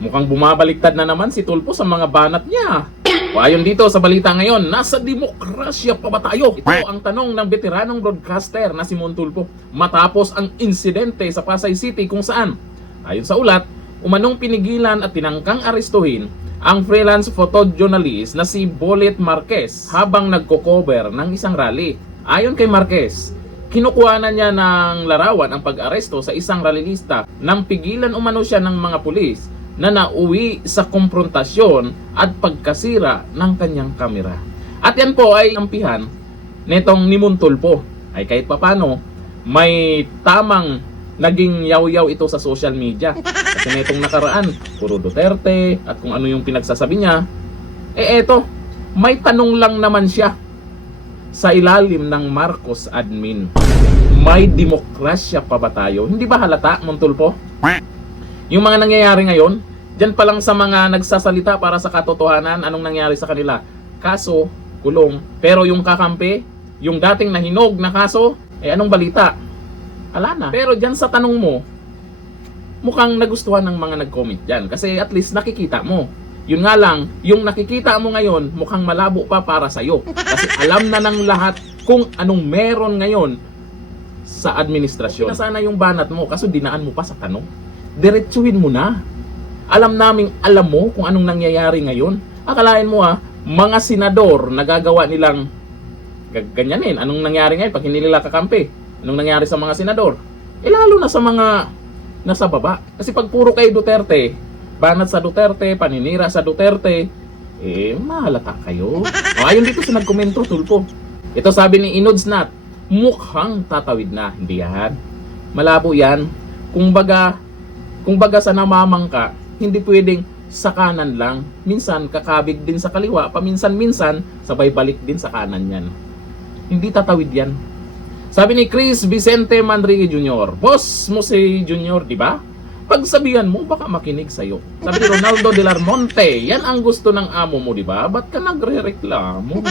Mukhang bumabaliktad na naman si Tulfo sa mga banat niya. O ayon dito sa balita ngayon, nasa demokrasya pa ba tayo? Ito ang tanong ng veteranong broadcaster na si Mon Tulfo matapos ang insidente sa Pasay City kung saan, ayon sa ulat, umanong pinigilan at tinangkang arestuhin ang freelance photojournalist na si Bolet Marquez habang nagko-cover ng isang rally. Ayon kay Marquez, kinukuhanan niya ng larawan ang pag-aresto sa isang rallyista nang pigilan umano siya ng mga pulis na nauwi sa komprontasyon at pagkasira ng kanyang kamera. At yan po ay kampihan netong ni Mon Tulfo. Ay kahit papano, may tamang naging yaw-yaw ito sa social media. Kasi netong nakaraan, puro Duterte at kung ano yung pinagsasabi niya. Eto, may tanong lang naman siya sa ilalim ng Marcos admin. May demokrasya pa ba tayo? Hindi ba halata, Mon Tulfo? Yung mga nangyayari ngayon, dyan pa lang sa mga nagsasalita para sa katotohanan, anong nangyari sa kanila? Kaso, kulong. Pero yung kakampi, yung dating nahinog na kaso, anong balita? Ala na. Pero dyan sa tanong mo, mukhang nagustuhan ng mga nag-comment dyan. Kasi at least nakikita mo. Yun nga lang, yung nakikita mo ngayon, mukhang malabo pa para sa'yo. Kasi alam na ng lahat kung anong meron ngayon sa administrasyon. Sana yung banat mo, kaso dinaan mo pa sa tanong. Diretsuhin mo na. Alam mo kung anong nangyayari ngayon. Akalain mo mga senador nagagawa nilang ganyanin. Anong nangyari ngayon pag hindi nila kakampi? Anong nangyari sa mga senador? Lalo na sa mga nasa baba. Kasi pag puro kay Duterte, banat sa Duterte, paninira sa Duterte, mahalata kayo. Ayon dito sa nagkomento, Tulfo. Ito sabi ni Inods Nat, mukhang tatawid na. Hindi yan. Malabo yan. Kung baga sa namamangka, hindi pwedeng sa kanan lang. Minsan kakabig din sa kaliwa, paminsan-minsan sabay balik din sa kanan yan. Hindi tatawid yan. Sabi ni Chris Vicente Manrique Jr., boss mo si Jr., di ba? Pagsabihan mo, baka makinig sa'yo. Sabi ni Ronaldo de Larmonte, yan ang gusto ng amo mo, di ba? Ba't ka nagre-reklamo?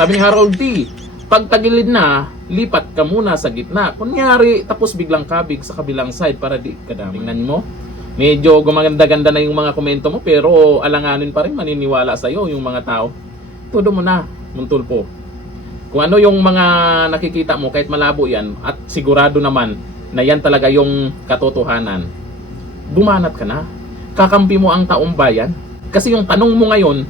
Sabi ni Harold D., pag tagilid na, lipat ka muna sa gitna. Kunyari, tapos biglang kabig sa kabilang side para di ka dami. Tingnan mo, medyo gumaganda-ganda na yung mga komento mo, pero alanganin pa rin maniniwala sa'yo yung mga tao. Todo mo na, Mon Tulfo. Kung ano yung mga nakikita mo, kahit malabo yan, at sigurado naman na yan talaga yung katotohanan, bumanat ka na. Kakampi mo ang taong bayan. Kasi yung tanong mo ngayon,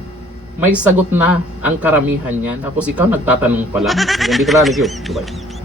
may sagot na ang karamihan yan. Tapos ikaw nagtatanong pala. Hanggang dito lang, thank you. Bye-bye.